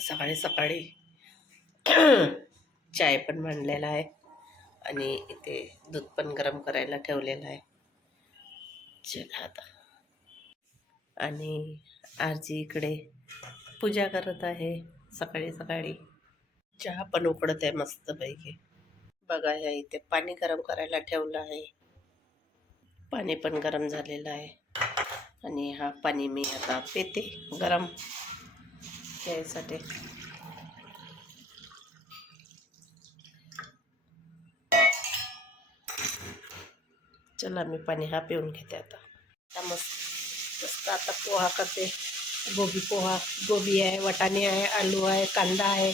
सकाळी सकाळी चाय पण मांडलेला आहे आणि इथे दूध पण गरम करायला ठेवलेलं आहे. चला आता. आणि आजी इकडे पूजा करत आहे सकाळी सकाळी. चहा पण उकडत आहे मस्तपैकी. बघा ह्या इथे पाणी गरम करायला ठेवलं आहे. पाणी पण गरम झालेलं आहे. आणि हा पाणी मी आता पिते गरम. यासाठी चला मी पाणी हा पिऊन घेते आता. आता मस्त मस्त आता पोहा करते. गोबी पोहा गोबी आहे वटाणे आहे आलू आहे कांदा आहे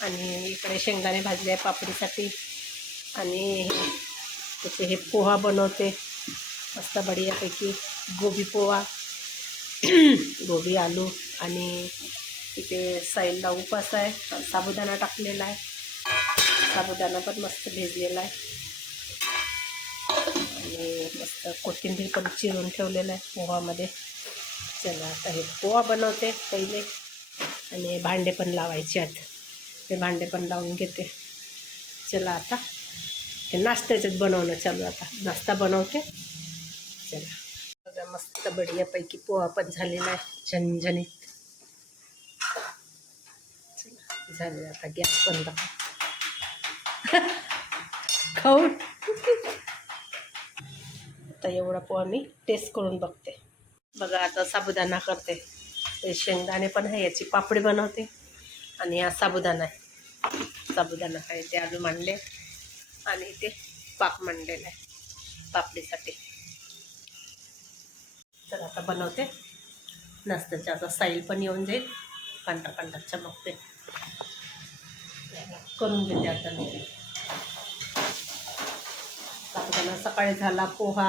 आणि इकडे शेंगदाणे भाजले आहे पापडीसाठी. आणि त्याचे हे पोहा बनवते. मस्त बढियापैकी गोबी पोहा गोबी आलू आणि इथे साईडला उपास आहे साबुदाणा टाकलेला आहे. साबुदाणा पण मस्त भिजलेला आहे. आणि मस्त कोथिंबीर पण चिरून ठेवलेलं आहे पोहामध्ये चला आता हे पोहा बनवते पहिले. आणि भांडे पण लावायचे आहेत. ते भांडे पण लावून घेते. चला आता. हे नाश्त्याचंच बनवणं चालू आता. नाश्ता बनवते. चला. बघा मस्त बढियापैकी पोहा पण झालेला आहे. झणझणीत चला झाले आता गॅस बंद. खाऊन. आता एवढा पोहा मी टेस्ट करून बघते. बघा आता साबुदाणा करते. शेंगदाणे पण आहे याची पापडी बनवते. आणि हा साबुदाणा आहे. साबुदाणा आहे ते आलू मांडले. आणि ते पाक मांडलेलं आहे पापडीसाठी. तर आता बनवते. नसत्याच्या आता साईल पण येऊन जाईल. पांढरा पांढरा चमकते. करून घेते आता मी. साबुदाणा सकाळी झाला पोहा.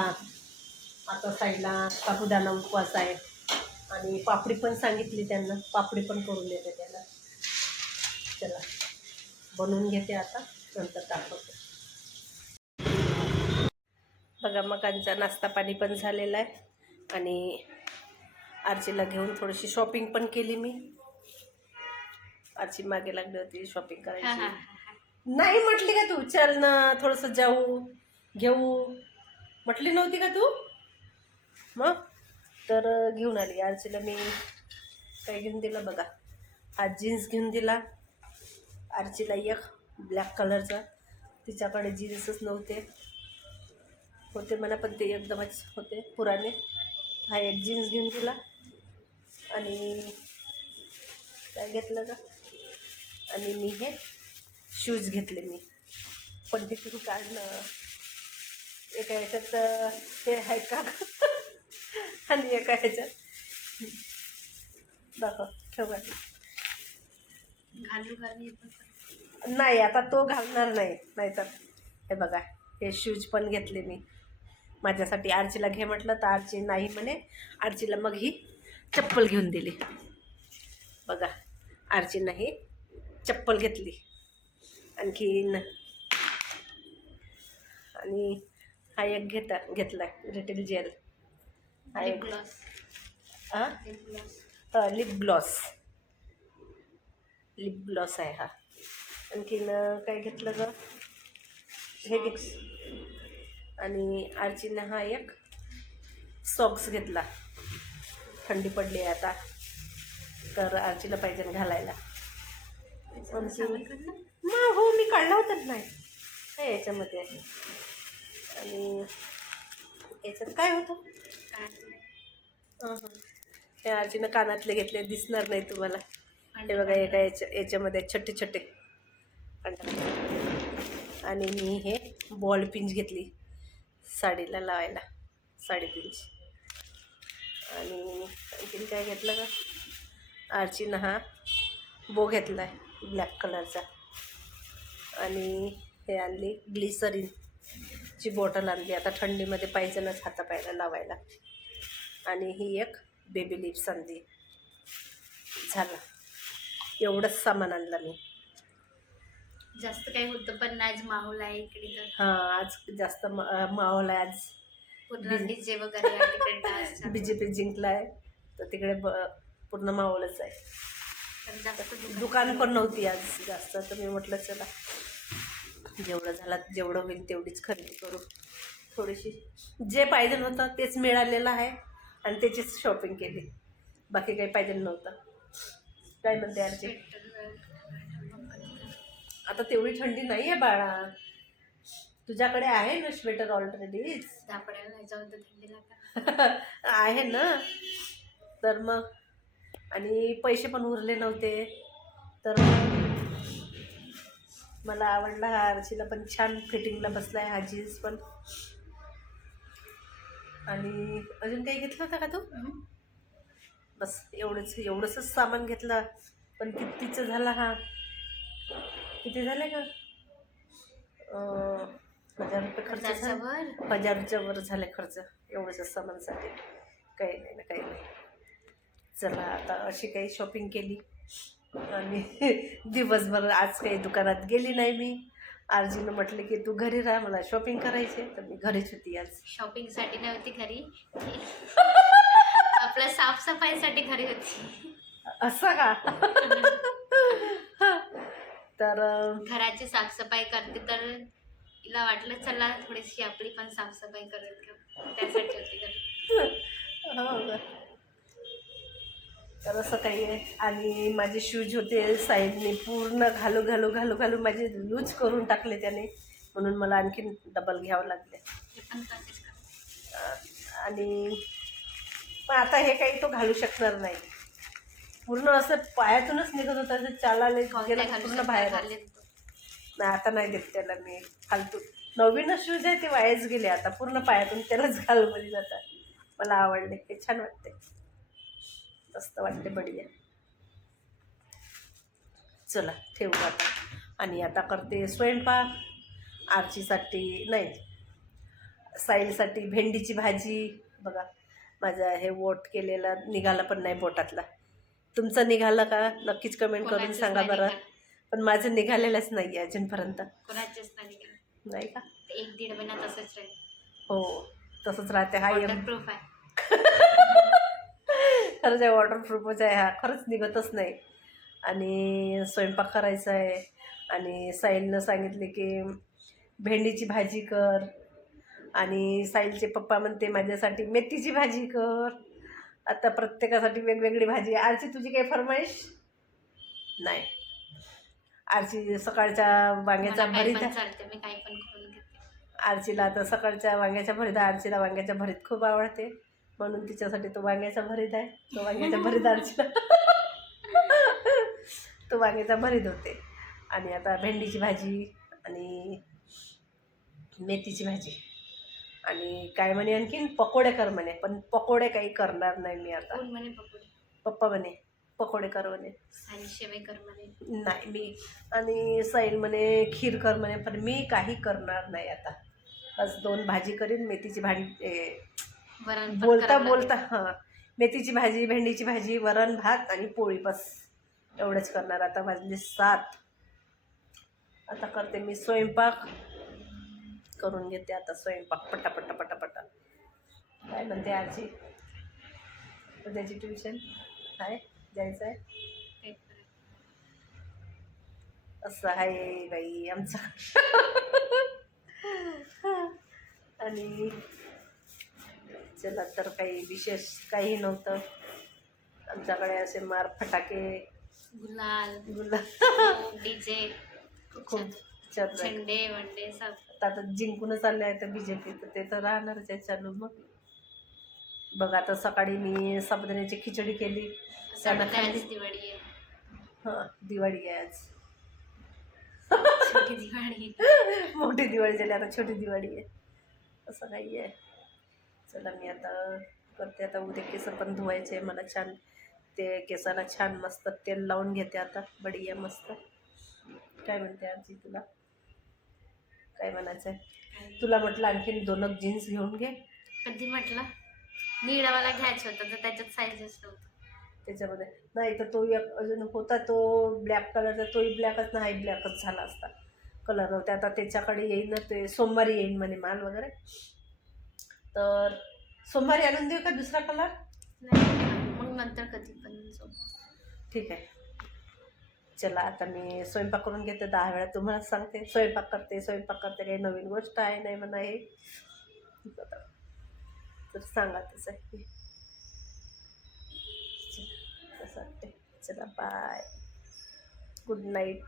आता साईडला साबुदाणा उपवास आहे. आणि पापडी पण सांगितली त्यांना. पापडी पण करून देते त्याला. चला बनवून घेते आता. नंतर दाखवते. बघा मगांचा नाश्ता पाणी पण झालेला आहे. आणि आरजीला घेऊन थोडीशी शॉपिंग पण केली मी. आरची मागे लागली होती शॉपिंग करायची. नाही म्हटली का तू? चल ना थोडंसं जाऊ घेऊ. म्हटली नव्हती का तू? मग? तर घेऊन आली. आरचीला मी काय घेऊन दिलं बघा. हा जीन्स घेऊन दिला. आरचीला एक ब्लॅक कलरचा. तिच्याकडे जीन्सच नव्हते. होते मला पण ते एकदमच होते पुराने. हा एक जीन्स घेऊन दिला. आणि काय घेतलं का आणि मी हे शूज घेतले मी. पण तिथून काढणं एका ह्याच्यात हे आहे का? आणि एका ह्याच्यात. दाखव ठेवा घालू नाही आता तो घालणार नाही नाहीतर. हे बघा हे शूज पण घेतले मी. माझ्यासाठी आरचीला घे म्हटलं तर आरची नाही म्हणे. आरचीला मग ही चप्पल घेऊन दिली. बघा आरचीनं ही चप्पल घेतली. आणखीन आणि हा एक घेता घेतला रिटेल जेल. हा लिप एक. ग्लॉस हा लिप ग्लॉस लिप ग्लॉस आहे हा. आणखीन काय घेतलं ग? हे घे. आणि आरचीनं हा एक सॉक्स घेतला. थंडी पडली आहे आता. तर आरचीला पाहिजे घालायला. ना हो मी काढला होता नाही काय याच्यामध्ये आहे. आणि याच्यात काय होतं? हं, हं. आजीनं कानातले घेतले दिसणार नाही तुम्हाला. हे बघा एका याच्या याच्यामध्ये छोटे छोटे. आणि मी हे बॉल पिंच घेतली साडीला लावायला साडी पिंच. आणि आणखीन काय घेतलं का? आरचीनं हा बो घेतला आहे ब्लॅक कलरचा. आणि हे आणली ग्लिसरीन ची बॉटल आणली. आता थंडीमध्ये पाहिजेनच हातापायला लावायला. आणि ही एक बेबी लिप्स आणली. झालं. एवढंच सामान आणलं मी. जास्त काही होतं पण आज माहोल आहे इकडे तर. हां आज जास्त म- माहोल आहे. आज पूर्ण डीजे वगैरे आहे तिकडे. dance चालू. बी जे पी जिंकला आहे तर तिकडे ब पूर्ण माहोलच आहे. दुकान पण नव्हती आज. जास्त तर मी म्हटलं चला जेवढं झालं जेवढं होईल तेवढीच खरेदी करू. थोडीशी जे पाहिजे नव्हतं तेच मिळालेलं आहे आणि त्याचीच शॉपिंग केली. बाकी काही पाहिजे नव्हतं. काय म्हणते आरची आता तेवढी थंडी नाही आहे बाळा. तुझ्याकडे आहे ना स्वेटर ऑलरेडीच लागतात आहे ना? तर मग? आणि पैसे पण उरले नव्हते. तर मला आवडला हा आरशीला पण छान फिटिंगला बसलाय हा जीन्स पण. आणि अजून काही घेतलं होतं का तू? बस एवढंच एवढंच सामान घेतलं. पण कितीचं झाला हा? किती झाले का हजार रुपये खर्च हजारच्या वर? झाले खर्च. एवढंच सामानसाठी. काही नाही ना काही नाही. चला आता अशी काही शॉपिंग केली. आणि दिवसभर आज काही दुकानात गेली नाही मी. आरजीनं म्हटलं की तू घरी राहा मला शॉपिंग करायची तर मी घरीच होती आज. शॉपिंगसाठी नव्हती घरी. आपल्या साफसफाईसाठी घरी होती. असं का? तर घराची साफसफाई करते तर तिला वाटलं चला थोडीशी आपली पण साफसफाई करूया का त्यासाठी होती घरी. हो? तर असं काही आहे. आणि माझे शूज होते साईडने पूर्ण घालू घालू घालू घालू माझे लूज करून टाकले त्याने. म्हणून मला आणखीन डबल घ्यावं लागले. आणि पण आता हे काही तो घालू शकणार नाही. पूर्ण असं पायातूनच निघत होता जर कोणत्या गेला पूर्ण? बाहेर. तो. नाही आता नाही देत त्याला मी. फालतू. नवीनच शूज आहे ते वायाच गेले आता. पूर्ण पायातून त्यालाच घालमध्ये जातात मला आवडले ते छान वाटते मस्त वाटते बढिया चला ठेवू आता. आणि आता करते स्वयंपाक आरचीसाठी नाही साईलसाठी भेंडीची भाजी. बघा माझा हे वोट केलेला निघाला पण नाही बोटातला. तुमचं निघालं का? नक्कीच कमेंट करून सांगा बरं. पण माझं निघालेलंच नाही आहे अजूनपर्यंत नाही का? एक दीड महिना तसंच हो तसंच राहते. हा वॉटरप्रूफ आहे. खरंच आहे वॉटरप्रूफच आहे हा. खरंच निघतच नाही. आणि स्वयंपाक करायचा आहे. आणि साईलनं सांगितले की भेंडीची भाजी कर. आणि साईलचे पप्पा म्हणते माझ्यासाठी मेथीची भाजी कर. आता प्रत्येकासाठी वेगवेगळी भाजी. आरची तुझी काही फरमाईश? नाही. आरची सकाळच्या वांग्याचा भरीत आरचीला आता सकाळच्या वांग्याच्या भरीत आरचीला वांग्याच्या भरीत खूप आवडते. म्हणून तिच्यासाठी तो वांग्याचा भरीत आहे. तो वांग्याच्या भरीत आरचीला तो वांग्याचा भरीत होते. आणि आता भेंडीची भाजी आणि मेथीची भाजी. आणि काय म्हणे आणखीन? पकोडे कर म्हणे. पण पकोडे काही करणार नाही मी आता. म्हणे पकोडे? पप्पा म्हणे. पकोडे कर म्हणे. आणि शेवेकर म्हणे. नाही मी. आणि साईल म्हणे खीर कर म्हणे. पण मी काही करणार नाही आता. बस दोन भाजी करीन. मेथीची भाजी वरण बोलता बोलता हां. मेथीची भाजी भेंडीची भाजी वरण भात आणि पोळी बस. एवढंच करणार आता वाजले सात. आता करते मी स्वयंपाक. करून घेते आता स्वयंपाक. पटापटा पटापटा. काय म्हणते आजी? उद्याची ट्युशन आहे? जायचं आहे. असं आहे बाई आमचं. आणि चला तर काही विशेष काही नव्हतं. आमच्याकडे असे मार फटाके गुलाल गुलाब डीजे खूप छान. झेंडे वंडे सब. आता जिंकूनच आले आहे तर बी जे पी तर ते तर राहणारच आहे चालू मग. बघ आता सकाळी मी साबुदाण्याची खिचडी केली. दिवाळी आहे. हां दिवाळी आहे आज. छोटी दिवाळी. मोठी दिवाळी झाली आता छोटी दिवाळी आहे. असं काही आहे. चला मी आता करते आता उद्या केस पण धुवायचे मला छान. ते केसाला छान मस्त तेल लावून घेते आता बढिया मस्त. काय म्हणते आजी तुला? काय म्हणायचं आहे तुला म्हटलं आणखीन दोन जीन्स घेऊन घे. कधी म्हटलं निळावाला घ्यायचं होतं तर त्याच्यात साईजच नव्हतं त्याच्यामध्ये. नाही तर तो एक अजून होता तो ब्लॅक कलरचा तोही ब्लॅकच नाही ब्लॅकच झाला असता. कलर नव्हता. आता त्याच्याकडे येईन ना ते सोमवारी येईन म्हणे माल वगैरे. तर सोमवारी आणून देऊ का दुसरा कलर नाही मग नंतर कधी पण. ठीक आहे. चला आता मी स्वयंपाक करून घेते दहा वेळा. तुम्हाला सांगते स्वयंपाक करते स्वयंपाक करते. काही नवीन गोष्ट आहे नाही म्हणा हे. तर सांगा तसं. आहे चला, तसं वाटते चला बाय गुड नाईट